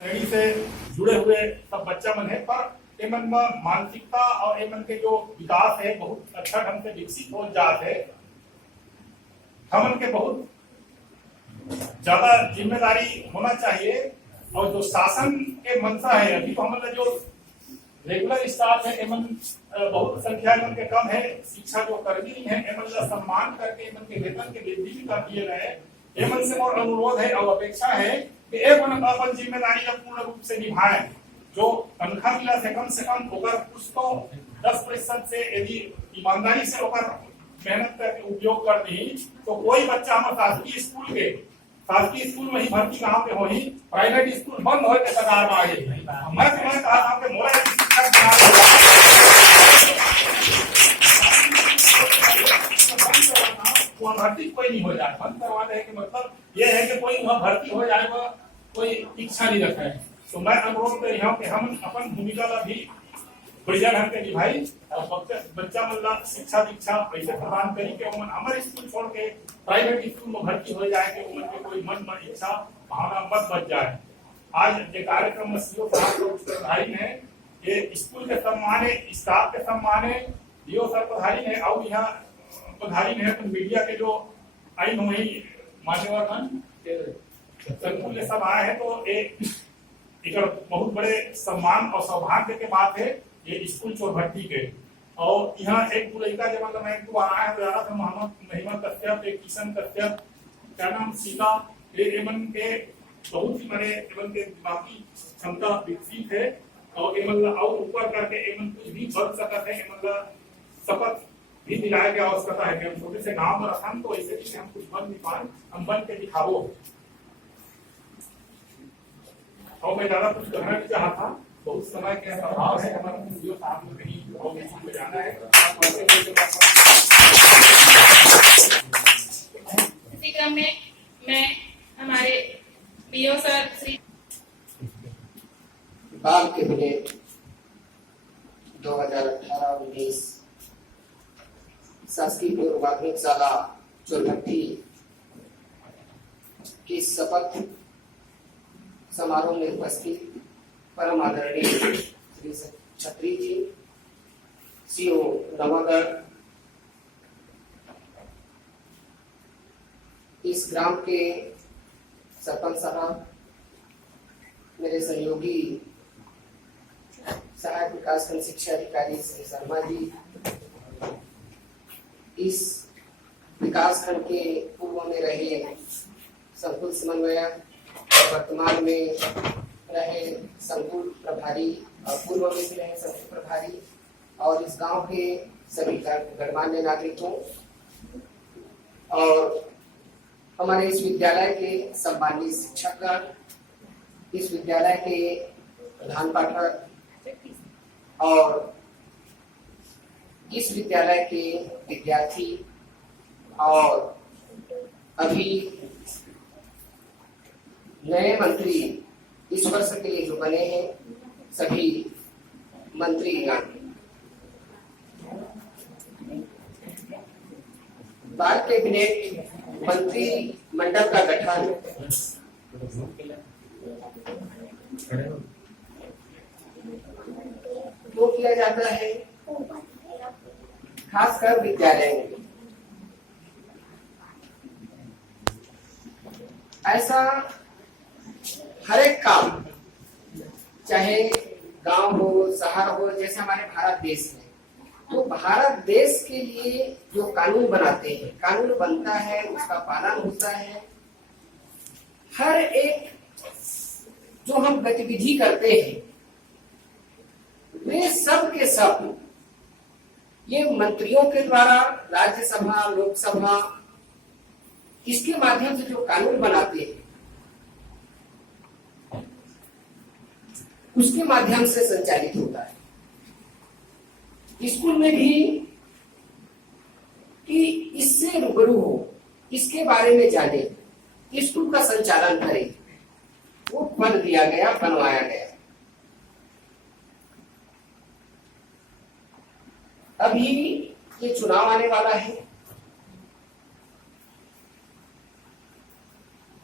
श्रेणी से जुड़े हुए सब बच्चा मन है, पर एमन में मानसिकता और एमन के जो विकास है बहुत अच्छा ढंग से विकसित हो जात है। हमन के बहुत ज्यादा जिम्मेदारी होना चाहिए और जो शासन के मंशा है, अभी तो हमन जो रेगुलर स्टाफ है एमन बहुत संख्या एमन के कम है। शिक्षा जो कर्मी है एमन का सम्मान करके एमन के वेतन के वृद्धि भी कर दिए गए। एमन से और अनुरोध है और अपेक्षा है कि एमन अपन जिम्मेदारी का पूर्ण रूप से निभाएं। जो तनख्वाह मिला से कम होकर कुछ तो 10% से यदि ईमानदारी से होकर मेहनत करके उपयोग कर दी तो कोई बच्चा हम शासकीय स्कूल में ही भर्ती कहाँ पे होही, प्राइवेट स्कूल बंद हो के कगार में आए। मैं कहा था कि मोरा शिक्षक वहाँ भर्ती कोई नहीं हो जाए, बंद करवा दे के मतलब ये है कि कोई वहाँ भर्ती हो जाए वह कोई इच्छा नहीं रखे। तो मैं अनुरोध कर रहा हूँ कि हम अपन भूमिका का भी बढ़िया ढंग से निभाई और बच्चा मतलब शिक्षा दीक्षा ऐसे प्रदान करी के उमन हमारे स्कूल छोड़ के प्राइवेट स्कूल में भर्ती हो जाए कि उमन के कोई मन में इच्छा भावना मत बच जाए। आज ये कार्यक्रम में सीओ साहब प्रधारी है, ये स्कूल के सम्मान है, स्टाफ के सम्मान है, डीओ सर प्रधारी है और यहाँ प्रधारी है तो मीडिया के जो आई हुई मान्यवर संकुल सब आए हैं। तो एक बहुत बड़े सम्मान और सौभाग्य के बात है ये स्कूल चोर भर्ती के। और यहाँ एक लड़का जब मैं एक बार आया तो यार मोहम्मद महिमत कश्यप, एक किशन कश्यप, क्या नाम सीता, ये एमन के बहुत ही बड़े एमन के दिमागी क्षमता विकसित है और एमन और ऊपर करके एमन कुछ भी बन सकता है। एमन शपथ भी दिलाया गया आवश्यकता है कि हम छोटे से गाँव में रखा तो ऐसे भी हम कुछ बन नहीं पाए, हम बन के दिखावो। और मैं ज्यादा कुछ कहना नहीं चाहता था, बहुत समय के अभाव है, हमारा वीडियो साहब में कहीं जाना है। इसी क्रम में मैं हमारे बीओ सर श्री बाल कैबिनेट 2018-19 शासकीय पूर्व माध्यमिक शाला चोरभट्टी की शपथ समारोह में उपस्थित परम आदरणीय श्री छत्री जी, सीओ नवागढ़, इस ग्राम के सरपंच साहब, मेरे सहयोगी सहायक विकास खंड शिक्षा अधिकारी श्री शर्मा जी, इस विकास खंड के पूर्व में रहे संकुल समन्वयक, वर्तमान में रहे संकुल प्रभारी और पूर्व में भी रहे संकुल प्रभारी और इस गांव के सभी गणमान्य नागरिकों और हमारे इस विद्यालय के सम्मानित शिक्षकगण, इस विद्यालय के प्रधान पाठक और इस विद्यालय के विद्यार्थी और अभी नए मंत्री इस वर्ष के लिए जो बने हैं सभी मंत्रीगण, बाल कैबिनेट मंत्री मंडल का गठन क्यों किया जाता है, खासकर विद्यालय में। ऐसा हर एक काम, चाहे गांव हो, शहर हो, जैसे हमारे भारत देश में, तो भारत देश के लिए जो कानून बनाते हैं, कानून बनता है, उसका पालन होता है। हर एक जो हम गतिविधि करते हैं वे सब के सब ये मंत्रियों के द्वारा, राज्यसभा, लोकसभा, इसके माध्यम से जो कानून बनाते हैं उसके माध्यम से संचालित होता है। स्कूल में भी कि इससे रूबरू हो, इसके बारे में जाने, स्कूल का संचालन करे, वो पद दिया गया, बनवाया गया। अभी ये चुनाव आने वाला है,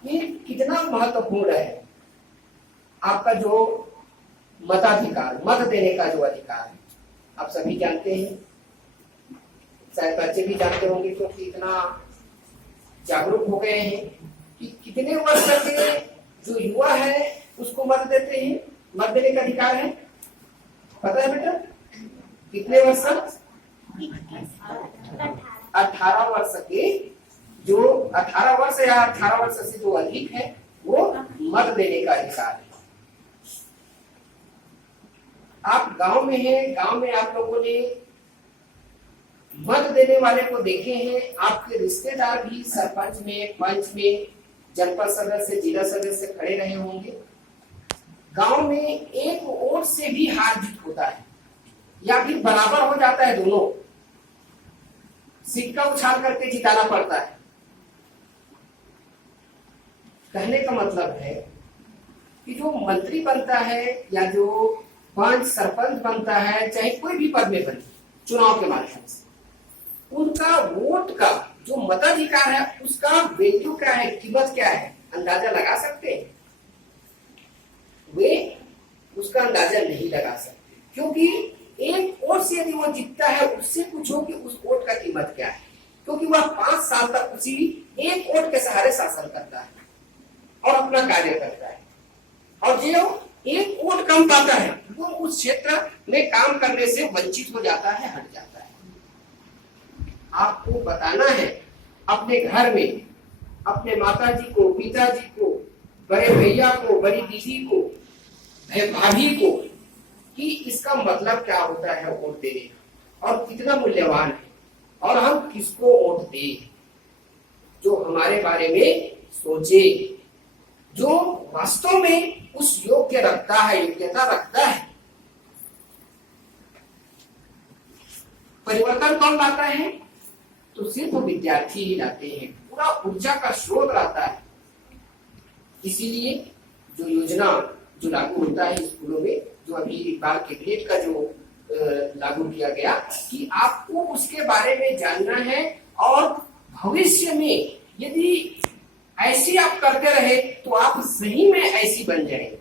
ये कितना महत्वपूर्ण है। आपका जो मताधिकार, मत देने का जो अधिकार है, आप सभी जानते हैं, शायद बच्चे भी जानते होंगे क्योंकि इतना जागरूक हो गए हैं कि कितने वर्ष तक के जो युवा है उसको मत देते हैं, मत देने का अधिकार है, पता है बेटा? कितने वर्ष तक? 18 वर्ष के, जो 18 वर्ष या 18 वर्ष से जो अधिक है वो मत देने का अधिकार है। आप गांव में हैं, गांव में आप लोगों ने मत देने वाले को देखे हैं, आपके रिश्तेदार भी सरपंच में, पंच में, जनपद सदस्य, जिला सदस्य खड़े रहे होंगे। गांव में एक वोट से भी हार जीत होता है या फिर बराबर हो जाता है, दोनों सिक्का उछाल करके जिताना पड़ता है। कहने का मतलब है कि जो मंत्री बनता है या जो पंच सरपंच बनता है, चाहे कोई भी पद में बने चुनाव के माध्यम से, उनका वोट का जो मताधिकार है उसका वैल्यू क्या है, कीमत क्या है, अंदाजा लगा सकते हैं? वे उसका अंदाजा नहीं लगा सकते, क्योंकि एक वोट से यदि वो जीतता है उससे पूछो कि उस वोट का कीमत क्या है, क्योंकि वह 5 साल तक उसी एक वोट के सहारे शासन करता है और अपना कार्य करता है, और जो एक वोट कम पाता है वो उस क्षेत्र में काम करने से वंचित हो जाता है, हट जाता है। आपको बताना है अपने घर में अपने माताजी को, पिताजी को, बड़े भैया को, बड़ी दीदी को, भाभी को कि इसका मतलब क्या होता है वोट देने का और कितना मूल्यवान है, और हम किसको वोट दें जो हमारे बारे में सोचे, जो वास्तव में उस योग्य रखता है, योग्यता रखता है। परिवर्तन कौन लाता है? तो सिर्फ विद्यार्थी ही लाते हैं, पूरा ऊर्जा का स्रोत रहता है। इसीलिए जो योजना जो लागू होता है स्कूलों में, जो अभी बाल कैबिनेट का जो लागू किया गया कि आपको उसके बारे में जानना है, और भविष्य में यदि ऐसी आप करते रहे तो आप सही में ऐसी बन जाएंगे।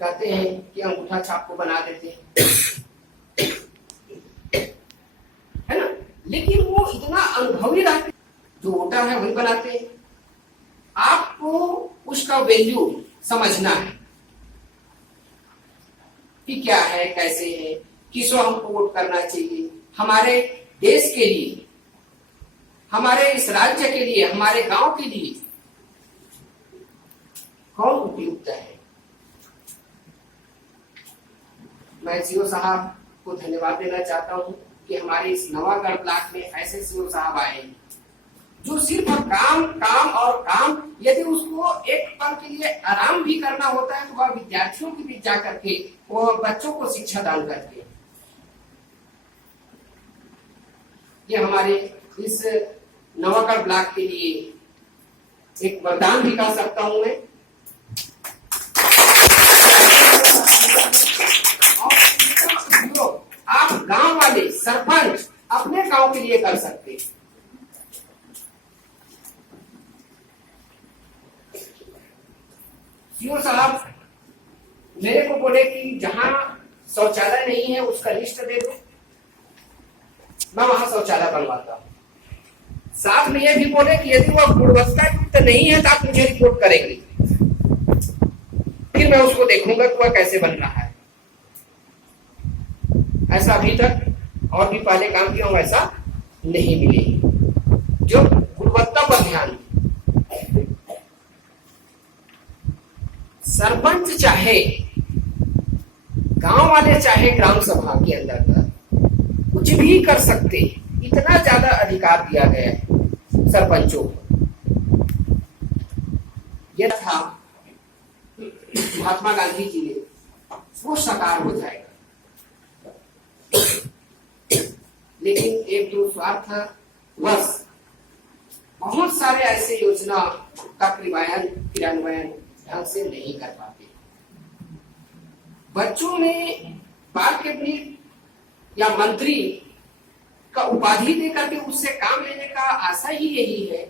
कहते हैं कि अंगूठा छाप को बना देते हैं, है ना, लेकिन वो इतना अनुभवी रहते, जो वोटर है वही बनाते हैं। आपको उसका वैल्यू समझना है कि क्या है, कैसे है, किसको हमको वोट करना चाहिए, हमारे देश के लिए, हमारे इस राज्य के लिए, हमारे गांव के लिए कौन उपयुक्त है। मैं सीओ साहब को धन्यवाद देना चाहता हूं कि हमारे इस नवागढ़ ब्लॉक में ऐसे सीओ साहब आए जो सिर्फ काम काम और काम, यदि उसको एक पल के लिए आराम भी करना होता है तो वह विद्यार्थियों के बीच जाकर के वो बच्चों को शिक्षा दान करते हैं। ये हमारे इस नवागढ़ ब्लॉक के लिए एक वरदान भी कह सकता हूं मैं। और आप गांव वाले सरपंच अपने गांव के लिए कर सकते हैं। सीओ साहब मेरे को बोले कि जहां शौचालय नहीं है उसका लिस्ट दे दो, मैं वहां शौचालय बनवाता हूं। साथ में ये भी बोले कि यदि वह गुणवत्ता युक्त नहीं है तो आप मुझे रिपोर्ट करेंगे, फिर मैं उसको देखूंगा कि वह कैसे बन रहा है। ऐसा अभी तक और भी पहले काम किया हूं, ऐसा नहीं मिले जो गुणवत्ता पर ध्यान। सरपंच चाहे गांव वाले चाहे ग्राम सभा के अंदर कुछ भी कर सकते, इतना ज्यादा अधिकार दिया गया है सरपंचों को। यह था महात्मा गांधी जी ने, वो साकार हो जाएगा। लेकिन एक दो स्वार्थ वश बहुत सारे ऐसे योजना का क्रियान्वयन ढंग से नहीं कर पाते। बच्चों में बाल कैबिनेट या मंत्री का उपाधि दे करके उससे काम लेने का आशा ही यही है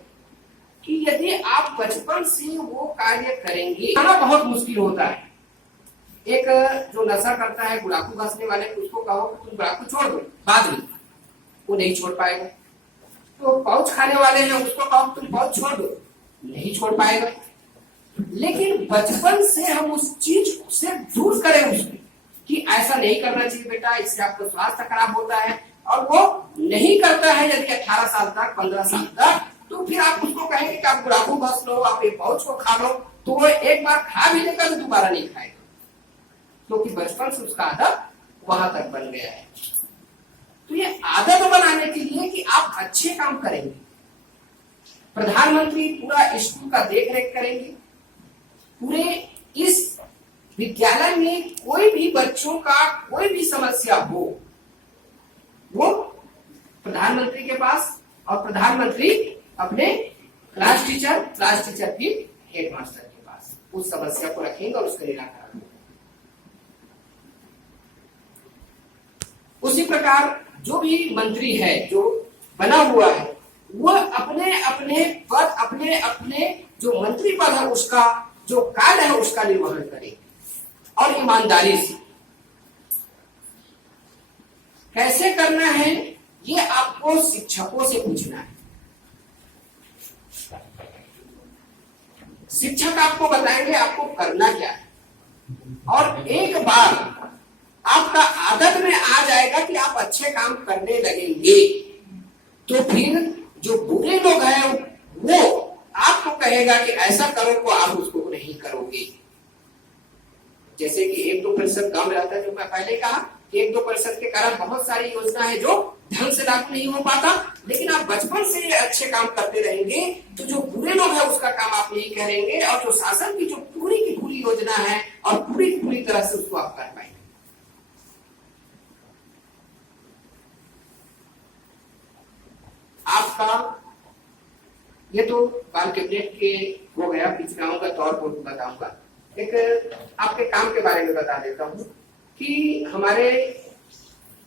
कि यदि आप बचपन से वो कार्य करेंगे, खाना बहुत मुश्किल होता है। एक जो नशा करता है, गुड़ाखू घसने वाले, उसको कहो कि तुम गुड़ाखू छोड़ दो, बाद में वो नहीं छोड़ पाएगा। तो पाउच खाने वाले हैं, उसको कहो तुम पाउच छोड़ दो, नहीं छोड़ पाएगा। लेकिन बचपन से हम उस चीज से दूर करें उसको कि ऐसा नहीं करना चाहिए बेटा, इससे आपको स्वास्थ्य खराब होता है, और वो नहीं करता है यदि 18 साल तक, 15 साल तक, तो फिर आप उसको कहेंगे कि आप गुड़ाखू घस लो, आप एक पाउच को खा लो, तो वो एक बार खा भी लेगा तो दोबारा नहीं खाएगा, क्योंकि बचपन से उसका आदत वहां तक बन गया है। तो ये आदत बनाने के लिए कि आप अच्छे काम करेंगे, प्रधानमंत्री पूरा स्कूल का देख रेख करेंगे, पूरे इस विद्यालय में कोई भी बच्चों का कोई भी समस्या हो वो प्रधानमंत्री के पास, और प्रधानमंत्री अपने क्लास टीचर भी हेडमास्टर के पास उस समस्या को रखेंगे और उसका निराकरण होगा। उसी प्रकार जो भी मंत्री है, जो बना हुआ है, वह अपने अपने पद, अपने अपने जो मंत्री पद है उसका जो कार्य है उसका निर्वहन करे, और ईमानदारी से कैसे करना है ये आपको शिक्षकों से पूछना है। शिक्षक आपको बताएंगे आपको करना क्या है, और एक बार आपका आदत में आ जाएगा कि आप अच्छे काम करने लगेंगे, तो फिर जो बुरे लोग हैं वो आपको कहेगा कि ऐसा करो, तो आप उसको नहीं करोगे। जैसे कि 1-2% काम रहता है, जो मैं पहले कहा, 1-2% के कारण बहुत सारी योजना है जो ढंग से लागू नहीं हो पाता। लेकिन आप बचपन से अच्छे काम करते रहेंगे तो जो बुरे लोग हैं उसका काम आप नहीं करेंगे, और जो शासन की जो पूरी की पूरी योजना है और पूरी की पूरी तरह से उसको आप कर पाएंगे। आपका ये तो बाल कैबिनेट के हो गया, पिछड़ाओं का तौर पर बताऊंगा। एक आपके काम के बारे में बता देता हूं कि हमारे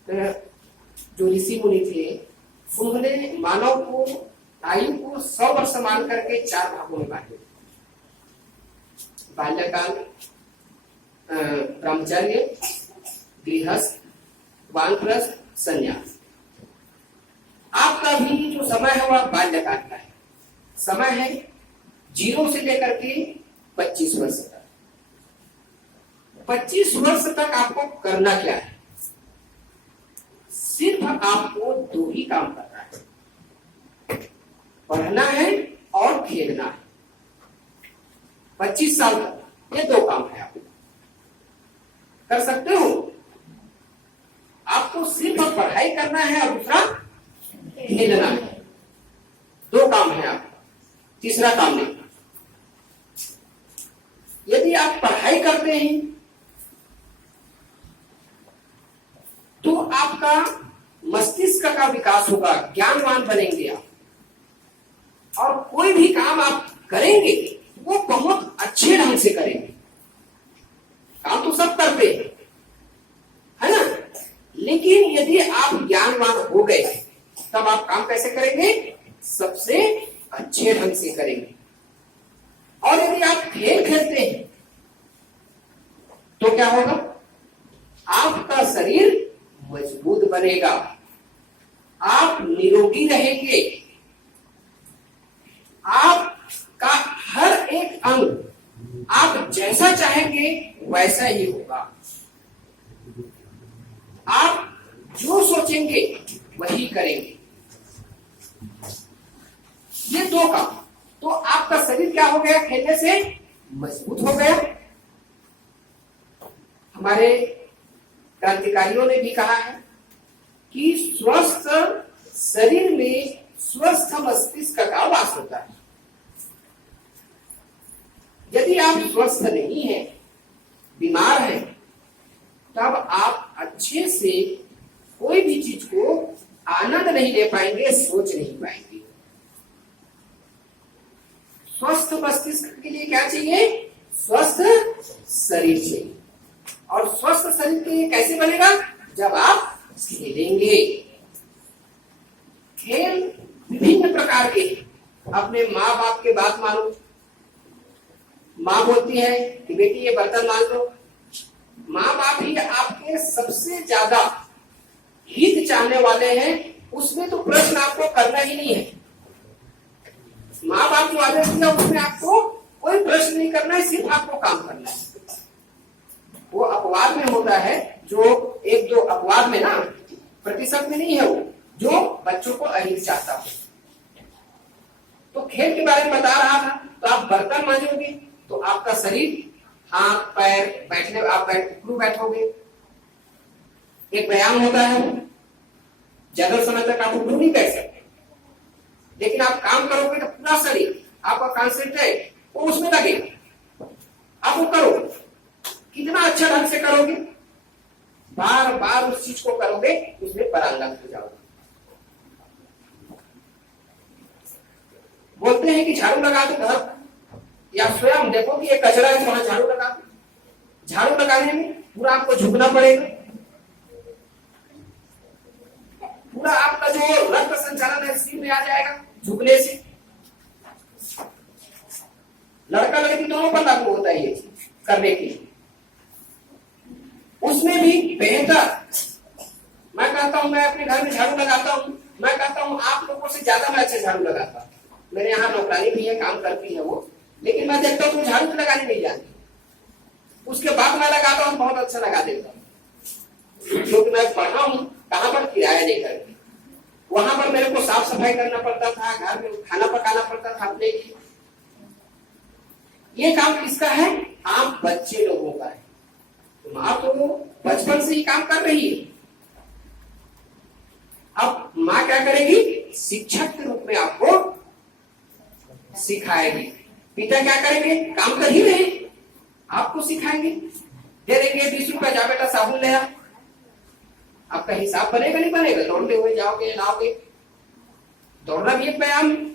जो ऋषि मुनि थे उन्होंने मानव को आयु को 100 वर्ष मान करके 4 भागों में बांटे। बाल्यकाल, ब्रह्मचर्य, गृहस्थ, वानप्रस्थ, संन्यास। आपका भी जो समय है वह बाल्यकाल का है। समय है 0 से लेकर के 25 वर्ष तक। 25 वर्ष तक आपको करना क्या है? सिर्फ आपको 2 ही काम करना है, पढ़ना है और खेलना है। 25 साल तक ये 2 काम है, आप कर सकते हो। आपको सिर्फ पढ़ाई करना है और दूसरा खेलना है। 2 काम है आपका, तीसरा काम नहीं। यदि आप पढ़ाई करते हैं तो आपका मस्तिष्क का विकास होगा, ज्ञानवान बनेंगे आप, और कोई भी काम आप करेंगे वो बहुत अच्छे ढंग से करेंगे। काम तो सब करते हैं, है ना, लेकिन यदि आप ज्ञानवान हो गए तब आप काम कैसे करेंगे? सबसे अच्छे ढंग से करेंगे। और यदि आप खेल खेलते हैं तो क्या होगा? आपका शरीर मजबूत बनेगा, आप निरोगी रहेंगे, आपका हर एक अंग आप जैसा चाहेंगे वैसा ही होगा। आप जो सोचेंगे वही करेंगे। ये 2 काम, तो आपका शरीर क्या हो गया? खेलने से मजबूत हो गया। हमारे क्रांतिकारियों ने भी कहा है कि स्वस्थ शरीर में स्वस्थ मस्तिष्क का वास होता है। यदि आप स्वस्थ नहीं हैं, बीमार हैं, तब आप अच्छे से कोई भी चीज को आनंद नहीं ले पाएंगे, सोच नहीं पाएंगे। स्वस्थ मस्तिष्क के लिए क्या चाहिए? स्वस्थ शरीर चाहिए। और स्वस्थ शरीर के लिए कैसे बनेगा? जब आप खेलेंगे। खेल विभिन्न प्रकार के, अपने माँ बाप की बात मानो। माँ बोलती है कि बेटी ये बर्तन मान लो, माँ बाप ही आपके सबसे ज्यादा हित चाहने वाले हैं, उसमें तो प्रश्न आपको करना ही नहीं है। माँ बाप जो आदेश दिया उसमें आपको कोई प्रश्न नहीं करना है, सिर्फ आपको काम करना है। वो अपवाद में होता है, जो एक दो अपवाद में ना, प्रतिशत में नहीं है वो, जो बच्चों को अहित चाहता हो। तो खेल के बारे में बता रहा था, तो आप बर्तन मांजोगे तो आपका शरीर, हाथ पैर बैठने, आप उकड़ू बैठोगे, एक व्यायाम होता है वो। ज्यादा समय तक आप उकड़ू नहीं बैठ सकते, लेकिन आप काम करोगे तो पूरा शरीर आपका कॉन्सेंट्रेट वो उसमें लगेगा। आप वो करो, कितना अच्छा ढंग से करोगे, बार बार उस चीज को करोगे, उसमें पारंगत हो जाओगे। बोलते हैं कि झाड़ू लगा दो घर, या स्वयं देखो कि ये कचरा है, वहां झाड़ू लगा दो। झाड़ू लगाने में पूरा आपको झुकना पड़ेगा, पूरा आपका जो रक्त संचालन है शरीर में आ जाएगा झुकने से। लड़का लड़की दोनों पर लागू होता है ये चीज करने के लिए। उसमें भी बेहतर, मैं कहता हूं, मैं अपने घर में झाड़ू लगाता हूं, मैं कहता हूं आप लोगों से ज्यादा मैं अच्छा झाड़ू लगाता हूं। मेरे यहाँ नौकरानी भी है, काम करती है वो, लेकिन मैं देखता हूँ झाड़ू तो लगाने नहीं जानती, उसके बाद मैं लगाता हूँ, बहुत अच्छा लगा देता हूँ। क्योंकि मैं पढ़ा हूँ कहाँ पर, किराया लेकर, वहां पर मेरे को साफ सफाई करना पड़ता था, घर में खाना पकाना पड़ता था अपने लिए। ये काम किसका है? आप बच्चे लोगों का है। माँ तो बचपन से ही काम कर रही है, अब माँ क्या करेगी? शिक्षक के रूप में आपको सिखाएगी। पिता क्या करेंगे? काम कर ही रहे, आपको सिखाएंगे, दे देंगे 20 रुपया, जा बेटा साबुन ले आ। आपका हिसाब बनेगा नहीं बनेगा? दौड़ते हुए जाओगे, लाओगे। दौड़ना भी एक व्यायाम है।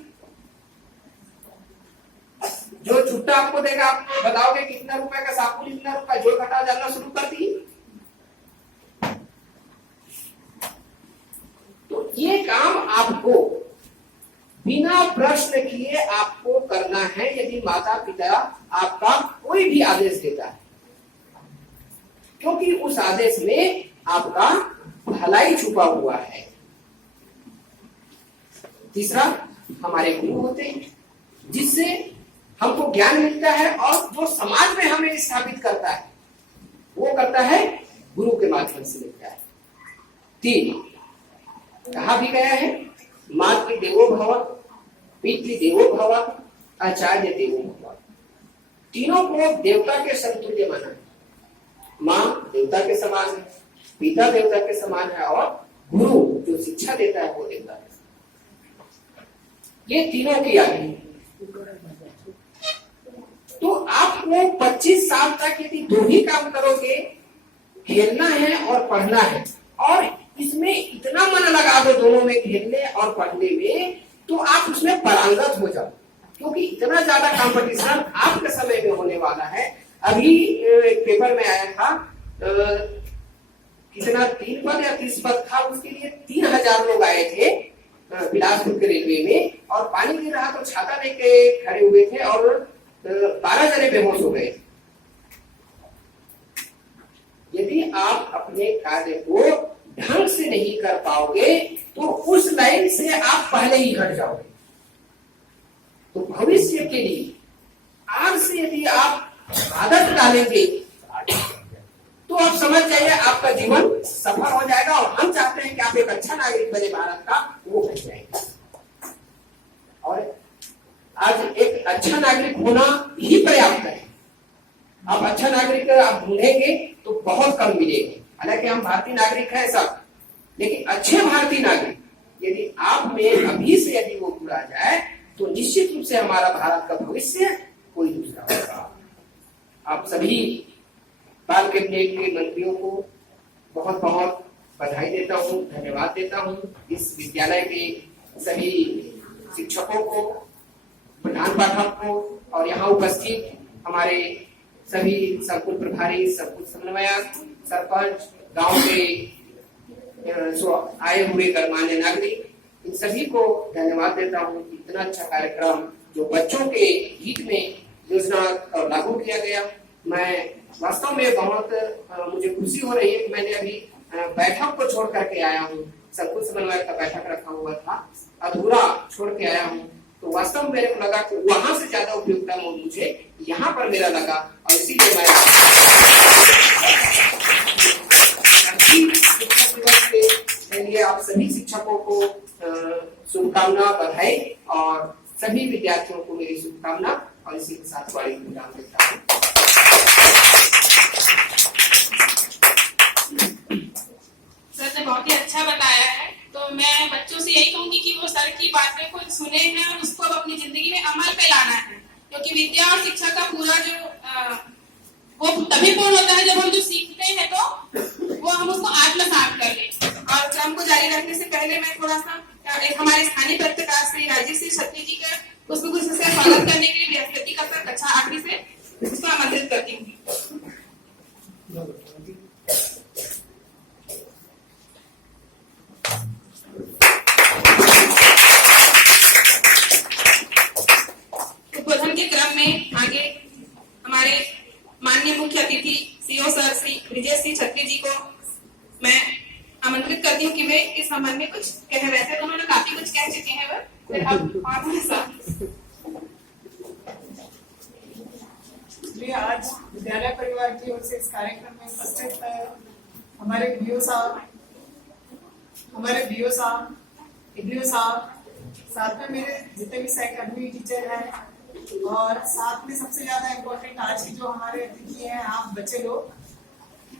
जो छुट्टा आपको देगा, आप बताओगे कितना रुपए का साबुन, इतना रुपया, जो घटा जाना शुरू कर दी। तो ये काम आपको बिना प्रश्न किए आपको करना है, यदि माता पिता आपका कोई भी आदेश देता है, क्योंकि उस आदेश में आपका भलाई छुपा हुआ है। तीसरा, हमारे गुरु होते हैं, जिससे हमको ज्ञान मिलता है, और जो समाज में हमें स्थापित करता है वो करता है गुरु के माध्यम से मिलता है। 3, कहा भी गया है, मातृ देवो भव, पितृ देवो भव, आचार्य देवो भव। तीनों को देवता के समतुल्य माना है। माँ देवता के समान है, पिता देवता के समान है, और गुरु जो शिक्षा देता है वो देवता के समान। ये तीनों की आज्ञा है। तो आपको 25 साल तक यदि 2 ही काम करोगे, खेलना है और पढ़ना है, और इसमें इतना मन लगा दो दोनों में, खेलने और पढ़ने में, तो आप उसमें पारंगत हो जाओ, क्योंकि इतना ज्यादा कंपटीशन आपके समय में होने वाला है। अभी एक पेपर में आया था, कितना 3 पद या 30 पद था, उसके लिए 3000 लोग आए थे बिलासपुर के रेलवे में, और पानी गिर रहा तो छाता लेके खड़े हुए थे, और 12 जने बेहोश हो गए। यदि आप अपने कार्य को ढंग से नहीं कर पाओगे तो उस लाइन से आप पहले ही हट जाओगे। तो भविष्य के लिए आज से यदि आप आदत डालेंगे तो आप समझ जाइए आपका जीवन सफल हो जाएगा, और हम चाहते हैं कि आप एक अच्छा नागरिक बने भारत का, वो बन जाएंगे। और आज एक अच्छा नागरिक होना ही पर्याप्त है। आप अच्छा नागरिक आप ढूंढेंगे तो बहुत कम मिलेंगे। हालांकि हम भारतीय नागरिक हैं सब, लेकिन अच्छे भारतीय नागरिक यदि आप में अभी से यदि वो जुड़ा जाए तो निश्चित रूप से हमारा भारत का भविष्य कोई दूसरा होगा। आप सभी बाल कैबिनेट के मंत्रियों को बहुत बहुत बधाई देता हूँ, धन्यवाद देता हूँ। इस विद्यालय के सभी शिक्षकों को, प्रधान पाठक को, और यहाँ उपस्थित हमारे सभी संकुल प्रभारी, संकुल समन्वयक, सरपंच, गांव के आए हुए गणमान्य नागरिक, इन सभी को धन्यवाद देता हूँ। इतना अच्छा कार्यक्रम जो बच्चों के हित में योजना को लागू किया गया, मैं वास्तव में बहुत मुझे खुशी हो रही है कि मैंने अभी बैठक को छोड़ करके आया हूँ। संकुल समन्वय का बैठक रखा हुआ था, अधूरा छोड़ के आया हूँ, तो वास्तव में मेरे को लगा कि वहां से ज्यादा उपयोगिता मुझे यहाँ पर मेरा लगा, और इसीलिए मैं शिक्षक दिवस के लिए आप सभी शिक्षकों को शुभकामना, बधाई, और सभी विद्यार्थियों को मेरी शुभकामना, और इसी के साथ वाणी को विराम देता हूँ। सर ने बहुत ही अच्छा बताया है, तो मैं बच्चों से यही कहूंगी कि वो सर की बातें को सुने हैं और उसको अब अपनी जिंदगी में अमल पे लाना है, क्योंकि विद्या और शिक्षा का पूरा जो वो तभी पूर्ण होता है जब हम जो सीखते हैं तो वो हम उसको आत्मसात कर लें। और क्रम को जारी रखने से पहले मैं थोड़ा सा एक हमारे स्थानीय पत्रकार श्री राजीव सिंह छत्री जी का उसको कुछ से स्वागत करने के लिए बृहस्पति का सर कक्षा 8वीं से उसको आमंत्रित करती हूँ। उद्बोधन के क्रम में आगे हमारे माननीय मुख्य अतिथि सीओ सर श्री विजय सिंह छत्री जी को मैं आमंत्रित करती हूँ कि वे इस संबंध में कुछ कहें। वैसे तो उन्होंने काफी कुछ कह चुके हैं वह, फिर अब आज विद्यालय परिवार की ओर से इस कार्यक्रम में उपस्थित हमारे बीओ साहब, इडलियो साहब, साथ में मेरे जितने भी सहकर्मी टीचर हैं, और साथ में सबसे ज्यादा इम्पोर्टेंट आज की जो हमारे अतिथि हैं आप बच्चे लोग,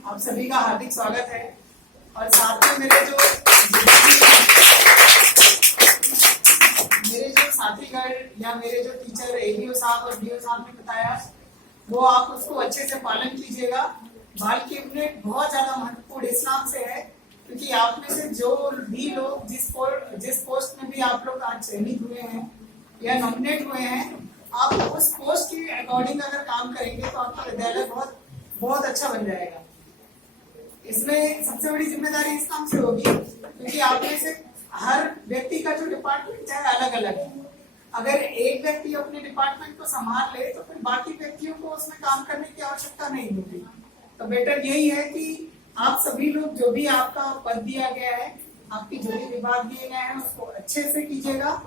आप सभी का हार्दिक स्वागत है। और साथ में मेरे जो साथीगण या मेरे जो टीचर एबीओ साहब और बीओ साहब ने बताया, वो आप उसको अच्छे से पालन कीजिएगा। बाल की यूनिट बहुत ज्यादा महत्वपूर्ण इस्लाम से है, क्योंकि आप में से जो भी लोग जिस पोस्ट में भी आप लोग आज चयनित हुए हैं या नॉमिनेट हुए हैं, आप उस पोस्ट के अकॉर्डिंग अगर काम करेंगे तो आपका विद्यालय बहुत बहुत अच्छा बन जाएगा। इसमें सबसे बड़ी जिम्मेदारी इस काम से होगी, क्योंकि आप में से हर व्यक्ति का जो डिपार्टमेंट है अलग अलग है। अगर एक व्यक्ति अपने डिपार्टमेंट को संभाल ले तो फिर बाकी व्यक्तियों को उसमें काम करने की आवश्यकता नहीं होगी। तो बेटर यही है कि आप सभी लोग जो भी आपका पद दिया गया है, आपके जो भी विभाग दिए गए हैं, उसको अच्छे से कीजिएगा।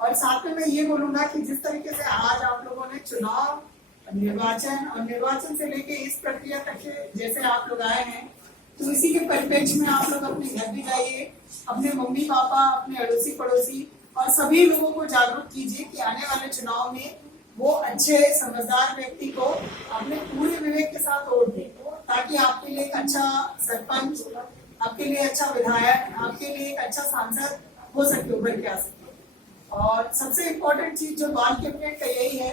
और साथ में मैं ये बोलूंगा कि जिस तरीके से आज आप लोगों ने चुनाव, निर्वाचन और निर्वाचन से लेके इस प्रक्रिया तक के जैसे आप लोग आए हैं, तो इसी के परिप्रेक्ष्य में आप लोग अपने घर भी जाइए, अपने मम्मी पापा, अपने अड़ोसी पड़ोसी और सभी लोगों को जागरूक कीजिए कि आने वाले चुनाव में वो अच्छे समझदार व्यक्ति को अपने पूरे विवेक के साथ वोट दें, ताकि आपके लिए एक अच्छा सरपंच, आपके लिए अच्छा विधायक, आपके लिए एक अच्छा सांसद हो सके, उभर के आ सके। और सबसे इम्पोर्टेंट चीज जो बाल कैबिनेट का यही है,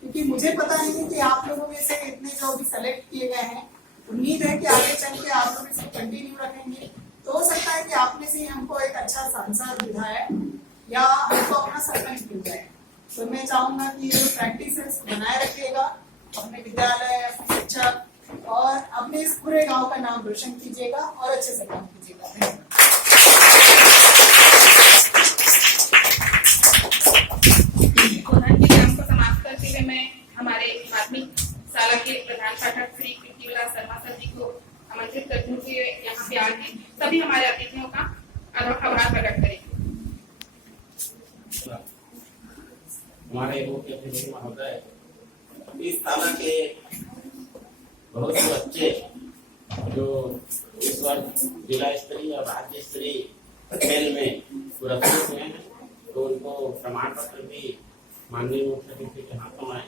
क्योंकि मुझे पता नहीं है कि आप लोगों में से इतने जो अभी सेलेक्ट किए गए हैं, उम्मीद है कि आगे चल के आप लोग इसे कंटिन्यू रखेंगे, तो हो सकता है कि आप में से हमको एक अच्छा सांसद, विधायक या हमको अपना सरपंच मिल जाए। तो मैं चाहूंगा कि ये जो प्रैक्टिस है इसको बनाए रखिएगा, अपने विद्यालय, अपने शिक्षक और अपने इस पूरे गांव का नाम रोशन कीजिएगा और अच्छे से काम कीजिएगा। उद्बोधन के क्रम को समाप्त करते हुए मैं हमारे माध्यमिक शाला के प्रधान पाठक श्री कीर्तिलाल शर्मा सर जी को आमंत्रित करती हूँ कि यहाँ पे आके सभी हमारे अतिथियों का आभार प्रकट करें। हमारे मुख्य अतिथि महोदय, इस शाला के बहुत से बच्चे जो इस वर्ष जिला स्तरीय और राज्य स्तरीय खेल में पुरस्कृत हुए हैं, तो उनको प्रमाण पत्र भी माननीय मुख्य अतिथि के हाथों में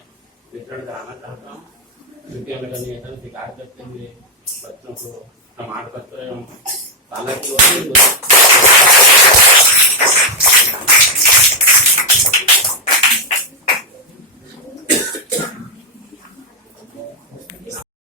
वितरण कराना चाहता हूँ। कृपया मेरा निवेदन स्वीकार करते हुए बच्चों को प्रमाण पत्र एवं शाला की ओर से